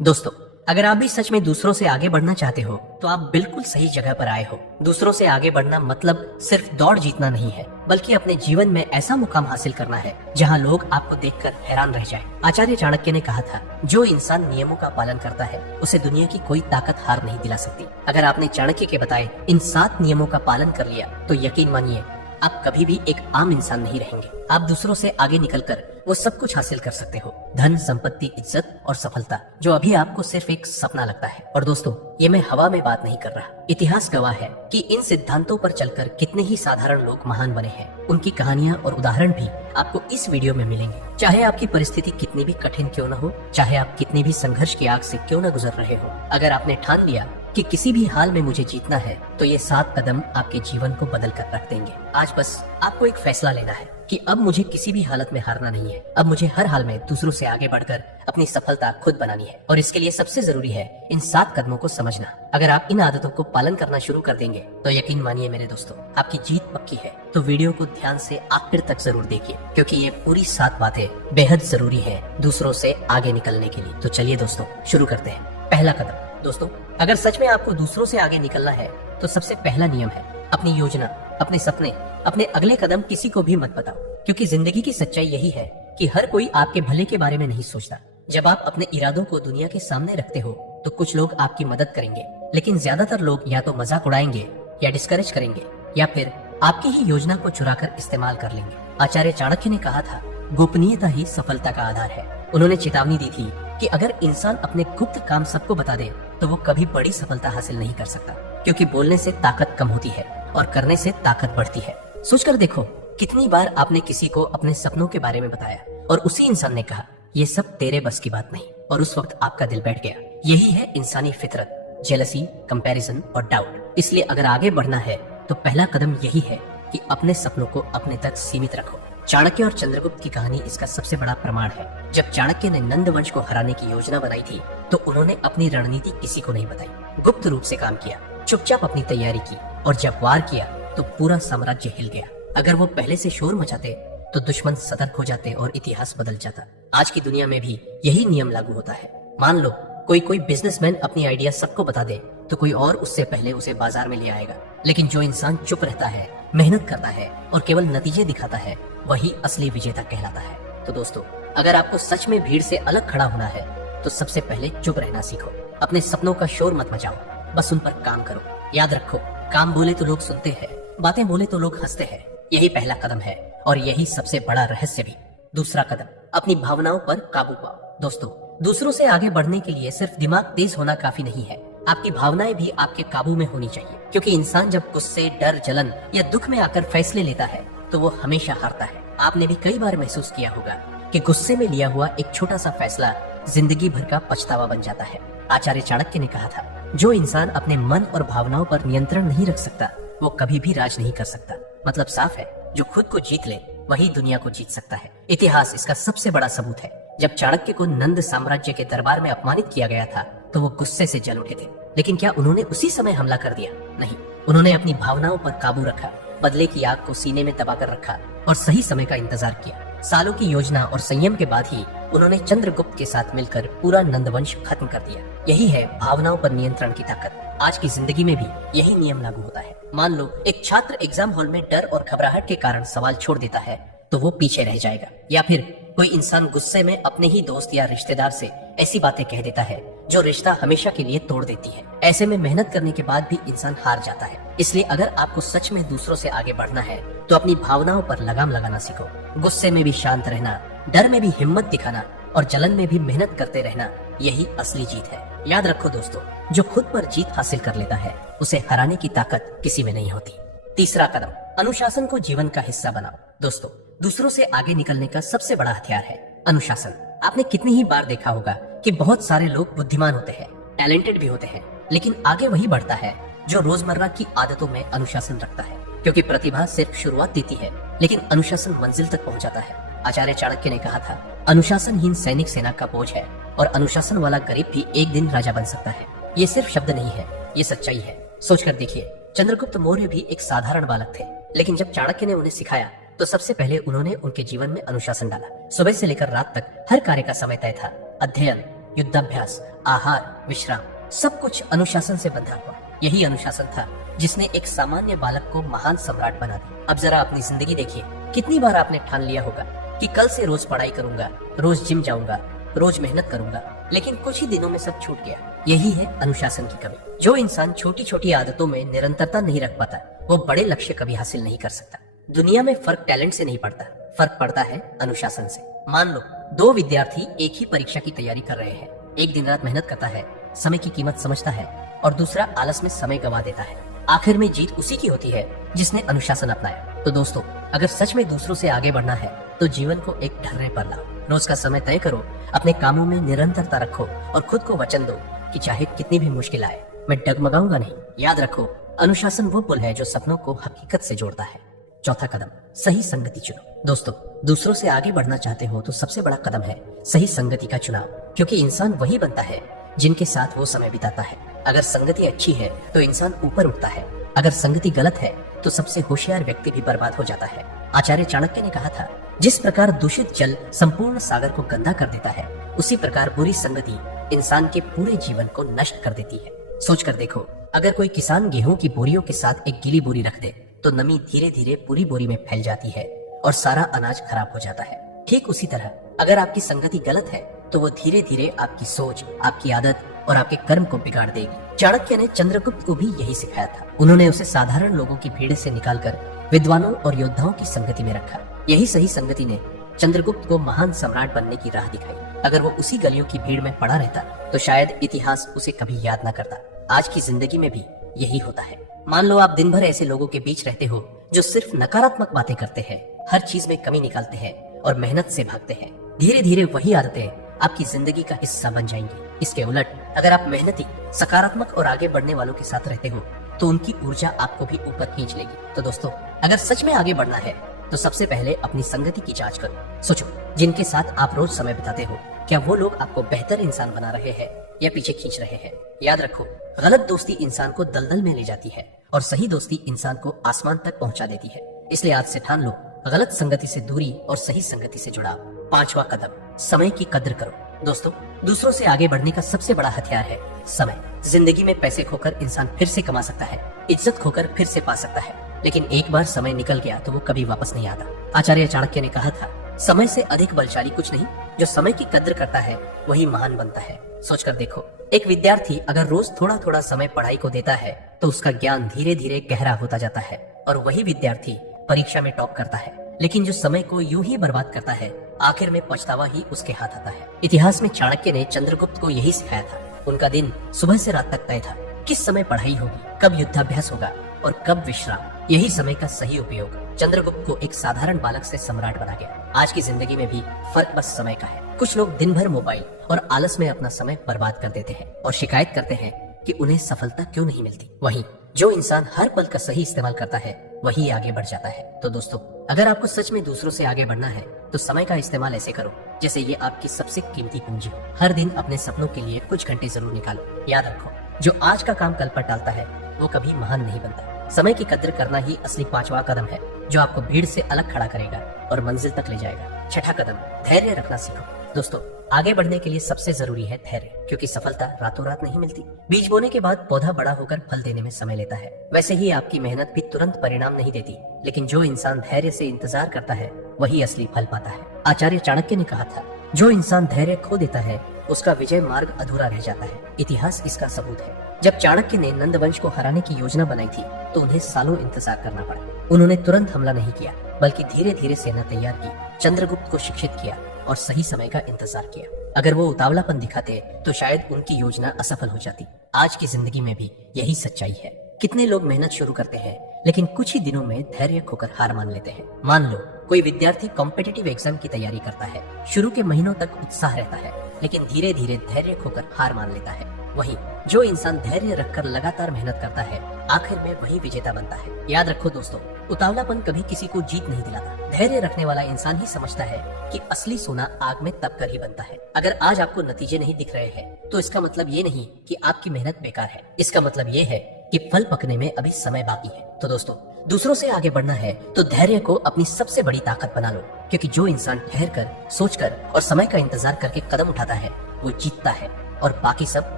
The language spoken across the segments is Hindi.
दोस्तों, अगर आप भी सच में दूसरों से आगे बढ़ना चाहते हो तो आप बिल्कुल सही जगह पर आए हो। दूसरों से आगे बढ़ना मतलब सिर्फ दौड़ जीतना नहीं है, बल्कि अपने जीवन में ऐसा मुकाम हासिल करना है जहां लोग आपको देखकर हैरान रह जाएं। आचार्य चाणक्य ने कहा था, जो इंसान नियमों का पालन करता है उसे दुनिया की कोई ताकत हार नहीं दिला सकती। अगर आपने चाणक्य के बताए इन 7 नियमों का पालन कर लिया तो यकीन मानिए आप कभी भी एक आम इंसान नहीं रहेंगे। आप दूसरों से आगे निकलकर वो सब कुछ हासिल कर सकते हो, धन, संपत्ति, इज्जत और सफलता, जो अभी आपको सिर्फ एक सपना लगता है। और दोस्तों, ये मैं हवा में बात नहीं कर रहा। इतिहास गवाह है कि इन सिद्धांतों पर चलकर कितने ही साधारण लोग महान बने हैं। उनकी कहानियां और उदाहरण भी आपको इस वीडियो में मिलेंगे। चाहे आपकी परिस्थिति कितनी भी कठिन क्यों न हो, चाहे आप कितनी भी संघर्ष की आग से क्यों न गुजर रहे हो, अगर आपने ठान लिया कि किसी भी हाल में मुझे जीतना है तो ये 7 कदम आपके जीवन को बदल कर रख देंगे। आज बस आपको एक फैसला लेना है कि अब मुझे किसी भी हालत में हारना नहीं है। अब मुझे हर हाल में दूसरों से आगे बढ़कर अपनी सफलता खुद बनानी है। और इसके लिए सबसे जरूरी है इन 7 कदमों को समझना। अगर आप इन आदतों को पालन करना शुरू कर देंगे तो यकीन मानिए मेरे दोस्तों, आपकी जीत पक्की है। तो वीडियो को ध्यान से आखिर तक जरूर देखिए, क्योंकि ये पूरी 7 बातें बेहद जरूरी है दूसरों से आगे निकलने के लिए। तो चलिए दोस्तों, शुरू करते हैं। पहला कदम। दोस्तों, अगर सच में आपको दूसरों से आगे निकलना है तो सबसे पहला नियम है अपनी योजना, अपने सपने, अपने अगले कदम किसी को भी मत बताओ। क्योंकि जिंदगी की सच्चाई यही है कि हर कोई आपके भले के बारे में नहीं सोचता। जब आप अपने इरादों को दुनिया के सामने रखते हो तो कुछ लोग आपकी मदद करेंगे, लेकिन ज्यादातर लोग या तो मजाक उड़ाएंगे या डिस्करेज करेंगे या फिर आपकी ही योजना को चुराकर इस्तेमाल कर लेंगे। आचार्य चाणक्य ने कहा था, गोपनीयता ही सफलता का आधार है। उन्होंने चेतावनी दी थी कि अगर इंसान अपने गुप्त काम सबको बता दे तो वो कभी बड़ी सफलता हासिल नहीं कर सकता, क्योंकि बोलने से ताकत कम होती है और करने से ताकत बढ़ती है। सोचकर देखो, कितनी बार आपने किसी को अपने सपनों के बारे में बताया और उसी इंसान ने कहा, ये सब तेरे बस की बात नहीं, और उस वक्त आपका दिल बैठ गया। यही है इंसानी फितरत, जेलसी, कंपैरिजन और डाउट। इसलिए अगर आगे बढ़ना है तो पहला कदम यही है कि अपने सपनों को अपने तक सीमित रखो। चाणक्य और चंद्रगुप्त की कहानी इसका सबसे बड़ा प्रमाण है। जब चाणक्य ने नंद वंश को हराने की योजना बनाई थी तो उन्होंने अपनी रणनीति किसी को नहीं बताई, गुप्त रूप से काम किया, चुपचाप अपनी तैयारी की, और जब वार किया तो पूरा साम्राज्य हिल गया। अगर वो पहले से शोर मचाते तो दुश्मन सतर्क हो जाते और इतिहास बदल जाता। आज की दुनिया में भी यही नियम लागू होता है। मान लो कोई बिजनेसमैन अपनी आइडिया सबको बता दे तो कोई और उससे पहले उसे बाजार में ले आएगा, लेकिन जो इंसान चुप रहता है, मेहनत करता है और केवल नतीजे दिखाता है, वही असली विजेता कहलाता है। तो दोस्तों, अगर आपको सच में भीड़ से अलग खड़ा होना है तो सबसे पहले चुप रहना सीखो। अपने सपनों का शोर मत मचाओ, बस उन पर काम करो। याद रखो, काम बोले तो लोग सुनते हैं, बातें बोले तो लोग हंसते हैं। यही पहला कदम है और यही सबसे बड़ा रहस्य भी। दूसरा कदम, अपनी भावनाओं पर काबू पाओ। दोस्तों, दूसरों से आगे बढ़ने के लिए सिर्फ दिमाग तेज होना काफी नहीं है, आपकी भावनाएं भी आपके काबू में होनी चाहिए। क्योंकि इंसान जब गुस्से, डर, जलन या दुख में आकर फैसले लेता है तो वो हमेशा हारता है। आपने भी कई बार महसूस किया होगा कि गुस्से में लिया हुआ एक छोटा सा फैसला जिंदगी भर का पछतावा बन जाता है। आचार्य चाणक्य ने कहा था, जो इंसान अपने मन और भावनाओं पर नियंत्रण नहीं रख सकता वो कभी भी राज नहीं कर सकता। मतलब साफ है, जो खुद को जीत ले वही दुनिया को जीत सकता है। इतिहास इसका सबसे बड़ा सबूत है। जब चाणक्य को नंद साम्राज्य के दरबार में अपमानित किया गया था तो वो गुस्से से जल उठे थे, लेकिन क्या उन्होंने उसी समय हमला कर दिया? नहीं, उन्होंने अपनी भावनाओं पर काबू रखा, बदले की आग को सीने में दबाकर रखा और सही समय का इंतजार किया। सालों की योजना और संयम के बाद ही उन्होंने चंद्रगुप्त के साथ मिलकर पूरा नंदवंश खत्म कर दिया। यही है भावनाओं पर नियंत्रण की ताकत। आज की जिंदगी में भी यही नियम लागू होता है। मान लो एक छात्र एग्जाम हॉल में डर और घबराहट के कारण सवाल छोड़ देता है तो वो पीछे रह जाएगा। या फिर कोई इंसान गुस्से में अपने ही दोस्त या रिश्तेदार से ऐसी बातें कह देता है जो रिश्ता हमेशा के लिए तोड़ देती है। ऐसे में मेहनत करने के बाद भी इंसान हार जाता है। इसलिए अगर आपको सच में दूसरों से आगे बढ़ना है तो अपनी भावनाओं पर लगाम लगाना सीखो। गुस्से में भी शांत रहना, डर में भी हिम्मत दिखाना और जलन में भी मेहनत करते रहना, यही असली जीत है। याद रखो दोस्तों, जो खुद पर जीत हासिल कर लेता है उसे हराने की ताकत किसी में नहीं होती। तीसरा कदम, अनुशासन को जीवन का हिस्सा बनाओ। दोस्तों, दूसरों से आगे निकलने का सबसे बड़ा हथियार है अनुशासन। आपने कितनी ही बार देखा होगा कि बहुत सारे लोग बुद्धिमान होते हैं, टैलेंटेड भी होते हैं, लेकिन आगे वही बढ़ता है जो रोजमर्रा की आदतों में अनुशासन रखता है। क्योंकि प्रतिभा सिर्फ शुरुआत देती है, लेकिन अनुशासन मंजिल तक पहुंचाता है। आचार्य चाणक्य ने कहा था, अनुशासनहीन सैनिक सेना का बोझ है और अनुशासन वाला गरीब भी एक दिन राजा बन सकता है। ये सिर्फ शब्द नहीं है, ये सच्चाई है। सोचकर देखिए, चंद्रगुप्त मौर्य भी एक साधारण बालक थे, लेकिन जब चाणक्य ने उन्हें सिखाया तो सबसे पहले उन्होंने उनके जीवन में अनुशासन डाला। सुबह से लेकर रात तक हर कार्य का समय तय था। अध्ययन, युद्धाभ्यास, आहार, विश्राम, सब कुछ अनुशासन से बंधा हुआ। यही अनुशासन था जिसने एक सामान्य बालक को महान सम्राट बना दिया। अब जरा अपनी जिंदगी देखिए, कितनी बार आपने ठान लिया होगा कि कल से रोज पढ़ाई करूंगा, रोज जिम जाऊंगा, रोज मेहनत करूंगा, लेकिन कुछ ही दिनों में सब छूट गया। यही है अनुशासन की कमी। जो इंसान छोटी छोटी आदतों में निरंतरता नहीं रख पाता, वो बड़े लक्ष्य कभी हासिल नहीं कर सकता। दुनिया में फर्क टैलेंट से नहीं पड़ता, फर्क पड़ता है अनुशासन से। मान लो 2 विद्यार्थी एक ही परीक्षा की तैयारी कर रहे हैं। एक दिन रात मेहनत करता है, समय की कीमत समझता है, और दूसरा आलस में समय गंवा देता है। आखिर में जीत उसी की होती है जिसने अनुशासन अपनाया। तो दोस्तों, अगर सच में दूसरों से आगे बढ़ना है तो जीवन को एक ढर्रे पर लाओ। रोज का समय तय करो, अपने कामों में निरंतरता रखो और खुद को वचन दो कि चाहे कितनी भी मुश्किल आए, मैं डगमगाऊंगा नहीं। याद रखो, अनुशासन वो पुल है जो सपनों को हकीकत से जोड़ता है। चौथा कदम, सही संगति चुनो। दोस्तों, दूसरों से आगे बढ़ना चाहते हो तो सबसे बड़ा कदम है सही संगति का चुनाव, क्योंकि इंसान वही बनता है जिनके साथ वो समय बिताता है। अगर संगति अच्छी है तो इंसान ऊपर उठता है, अगर संगति गलत है तो सबसे होशियार व्यक्ति भी बर्बाद हो जाता है। आचार्य चाणक्य ने कहा था, जिस प्रकार दूषित जल संपूर्ण सागर को गंदा कर देता है, उसी प्रकार बुरी संगति इंसान के पूरे जीवन को नष्ट कर देती है। सोच कर देखो, अगर कोई किसान गेहूं की बोरियों के साथ एक गीली बोरी रख दे तो नमी धीरे धीरे पूरी बोरी में फैल जाती है और सारा अनाज खराब हो जाता है। ठीक उसी तरह अगर आपकी संगति गलत है तो वो धीरे धीरे आपकी सोच, आपकी आदत और आपके कर्म को बिगाड़ देगी। चाणक्य ने चंद्रगुप्त को भी यही सिखाया था। उन्होंने उसे साधारण लोगों की भीड़ से निकालकर विद्वानों और योद्धाओं की संगति में रखा। यही सही संगति ने चंद्रगुप्त को महान सम्राट बनने की राह दिखाई। अगर वो उसी गलियों की भीड़ में पड़ा रहता तो शायद इतिहास उसे कभी याद न करता। आज की जिंदगी में भी यही होता है। मान लो आप दिन भर ऐसे लोगों के बीच रहते हो जो सिर्फ नकारात्मक बातें करते हैं, हर चीज में कमी निकालते हैं और मेहनत से भागते हैं। धीरे धीरे वही आदतें आपकी जिंदगी का हिस्सा बन जाएंगी। इसके उलट अगर आप मेहनती, सकारात्मक और आगे बढ़ने वालों के साथ रहते हो तो उनकी ऊर्जा आपको भी ऊपर खींच लेगी। तो दोस्तों, अगर सच में आगे बढ़ना है तो सबसे पहले अपनी संगति की जांच करो। सोचो, जिनके साथ आप रोज समय बिताते हो, क्या वो लोग आपको बेहतर इंसान बना रहे हैं या पीछे खींच रहे हैं? याद रखो, गलत दोस्ती इंसान को दलदल में ले जाती है और सही दोस्ती इंसान को आसमान तक पहुंचा देती है। इसलिए आज से ठान लो, गलत संगति से दूरी और सही संगति से जुड़ाव। 5वां कदम, समय की कद्र करो। दोस्तों, दूसरों से आगे बढ़ने का सबसे बड़ा हथियार है समय। जिंदगी में पैसे खोकर इंसान फिर से कमा सकता है, इज्जत खोकर फिर से पा सकता है, लेकिन एक बार समय निकल गया तो वो कभी वापस नहीं आता। आचार्य चाणक्य ने कहा था, समय से अधिक बलशाली कुछ नहीं, जो समय की कद्र करता है वही महान बनता है। सोचकर देखो, एक विद्यार्थी अगर रोज थोड़ा थोड़ा समय पढ़ाई को देता है तो उसका ज्ञान धीरे धीरे गहरा होता जाता है और वही विद्यार्थी परीक्षा में टॉप करता है। लेकिन जो समय को यूं ही बर्बाद करता है, आखिर में पछतावा ही उसके हाथ आता है। इतिहास में चाणक्य ने चंद्रगुप्त को यही सिखाया था। उनका दिन सुबह से रात तक तय था, किस समय पढ़ाई होगी, कब युद्धाभ्यास होगा और कब विश्राम। यही समय का सही उपयोग चंद्रगुप्त को एक साधारण बालक से सम्राट बना गया। आज की जिंदगी में भी फर्क बस समय का है। कुछ लोग दिन भर मोबाइल और आलस में अपना समय बर्बाद कर देते हैं और शिकायत करते हैं कि उन्हें सफलता क्यों नहीं मिलती। वहीं जो इंसान हर पल का सही इस्तेमाल करता है वही आगे बढ़ जाता है। तो दोस्तों, अगर आपको सच में दूसरों से आगे बढ़ना है तो समय का इस्तेमाल ऐसे करो जैसे ये आपकी सबसे कीमती पूंजी हो। हर दिन अपने सपनों के लिए कुछ घंटे जरूर निकालो। याद रखो, जो आज का काम कल पर टालता है वो कभी महान नहीं बनता। समय की कद्र करना ही असली 5वां कदम है, जो आपको भीड़ से अलग खड़ा करेगा और मंजिल तक ले जाएगा। 6ठा कदम, धैर्य रखना सीखो। दोस्तों, आगे बढ़ने के लिए सबसे जरूरी है धैर्य, क्योंकि सफलता रातों रात नहीं मिलती। बीज बोने के बाद पौधा बड़ा होकर फल देने में समय लेता है। वैसे ही आपकी मेहनत भी तुरंत परिणाम नहीं देती, लेकिन जो इंसान धैर्य से इंतजार करता है वही असली फल पाता है। आचार्य चाणक्य ने कहा था, जो इंसान धैर्य खो देता है उसका विजय मार्ग अधूरा रह जाता है। इतिहास इसका सबूत है। जब चाणक्य ने नंद वंश को हराने की योजना बनाई थी तो उन्हें सालों इंतजार करना पड़ा। उन्होंने तुरंत हमला नहीं किया, बल्कि धीरे धीरे सेना तैयार की, चंद्रगुप्त को शिक्षित किया और सही समय का इंतजार किया। अगर वो उतावलापन दिखाते तो शायद उनकी योजना असफल हो जाती। आज की जिंदगी में भी यही सच्चाई है। कितने लोग मेहनत शुरू करते हैं लेकिन कुछ ही दिनों में धैर्य खोकर हार मान लेते हैं। मान लो कोई विद्यार्थी कॉम्पिटिटिव एग्जाम की तैयारी करता है। शुरू के महीनों तक उत्साह रहता है, लेकिन धीरे धीरे धैर्य खोकर हार मान लेता है। वहीं जो इंसान धैर्य रखकर लगातार मेहनत करता है, आखिर में वही विजेता बनता है। याद रखो दोस्तों, उतावलापन कभी किसी को जीत नहीं दिलाता। धैर्य रखने वाला इंसान ही समझता है कि असली सोना आग में तप कर ही बनता है। अगर आज आपको नतीजे नहीं दिख रहे हैं तो इसका मतलब ये नहीं कि आपकी मेहनत बेकार है। इसका मतलब ये है कि फल पकने में अभी समय बाकी है। तो दोस्तों, दूसरों से आगे बढ़ना है तो धैर्य को अपनी सबसे बड़ी ताकत बना लो, क्योंकि जो इंसान ठहर कर, सोच कर और समय का इंतजार करके कदम उठाता है वो जीतता है और बाकी सब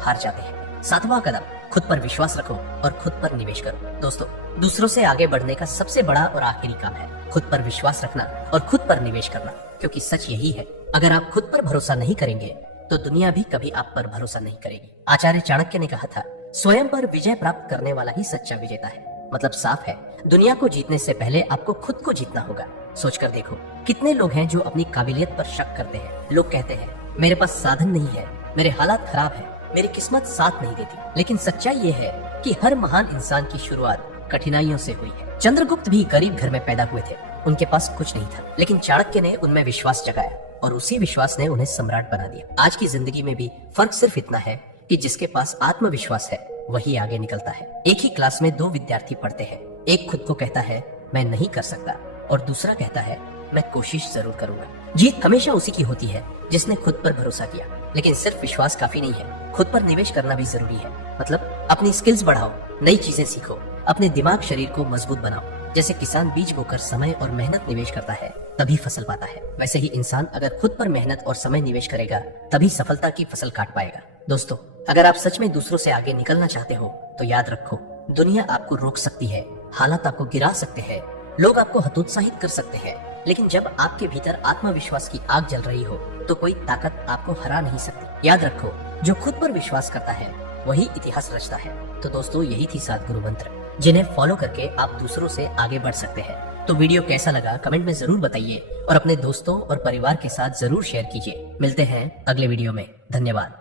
हार जाते हैं। 7वां कदम, खुद पर विश्वास रखो और खुद पर निवेश करो। दोस्तों, दूसरों से आगे बढ़ने का सबसे बड़ा और आखिरी काम है खुद पर विश्वास रखना और खुद पर निवेश करना, क्योंकि सच यही है, अगर आप खुद पर भरोसा नहीं करेंगे तो दुनिया भी कभी आप पर भरोसा नहीं करेगी। आचार्य चाणक्य ने कहा था, स्वयं पर विजय प्राप्त करने वाला ही सच्चा विजेता है। मतलब साफ है, दुनिया को जीतने से पहले आपको खुद को जीतना होगा। सोचकर देखो, कितने लोग हैं जो अपनी काबिलियत पर शक करते हैं। लोग कहते हैं, मेरे पास साधन नहीं है, मेरे हालात खराब है, मेरी किस्मत साथ नहीं देती। लेकिन सच्चाई ये है कि हर महान इंसान की शुरुआत कठिनाइयों से हुई है। चंद्रगुप्त भी गरीब घर में पैदा हुए थे, उनके पास कुछ नहीं था, लेकिन चाणक्य ने उनमें विश्वास जगाया और उसी विश्वास ने उन्हें सम्राट बना दिया। आज की जिंदगी में भी फर्क सिर्फ इतना है कि जिसके पास आत्मविश्वास है वही आगे निकलता है। एक ही क्लास में 2 विद्यार्थी पढ़ते हैं, एक खुद को कहता है मैं नहीं कर सकता और दूसरा कहता है मैं कोशिश जरूर करूंगा। जीत हमेशा उसी की होती है जिसने खुद पर भरोसा किया। लेकिन सिर्फ विश्वास काफी नहीं है, खुद पर निवेश करना भी जरूरी है। मतलब अपनी स्किल्स बढ़ाओ, नई चीजें सीखो, अपने दिमाग शरीर को मजबूत बनाओ। जैसे किसान बीज बोकर समय और मेहनत निवेश करता है तभी फसल पाता है, वैसे ही इंसान अगर खुद पर मेहनत और समय निवेश करेगा तभी सफलता की फसल काट पाएगा। दोस्तों, अगर आप सच में दूसरों से आगे निकलना चाहते हो तो याद रखो, दुनिया आपको रोक सकती है, हालात आपको गिरा सकते हैं, लोग आपको हतोत्साहित कर सकते हैं, लेकिन जब आपके भीतर आत्मविश्वास की आग जल रही हो तो कोई ताकत आपको हरा नहीं सकती। याद रखो, जो खुद पर विश्वास करता है वही इतिहास रचता है। तो दोस्तों, यही थी 7 गुरु मंत्र जिन्हें फॉलो करके आप दूसरों से आगे बढ़ सकते हैं। तो वीडियो कैसा लगा कमेंट में जरूर बताइए और अपने दोस्तों और परिवार के साथ जरूर शेयर कीजिए। मिलते हैं अगले वीडियो में। धन्यवाद।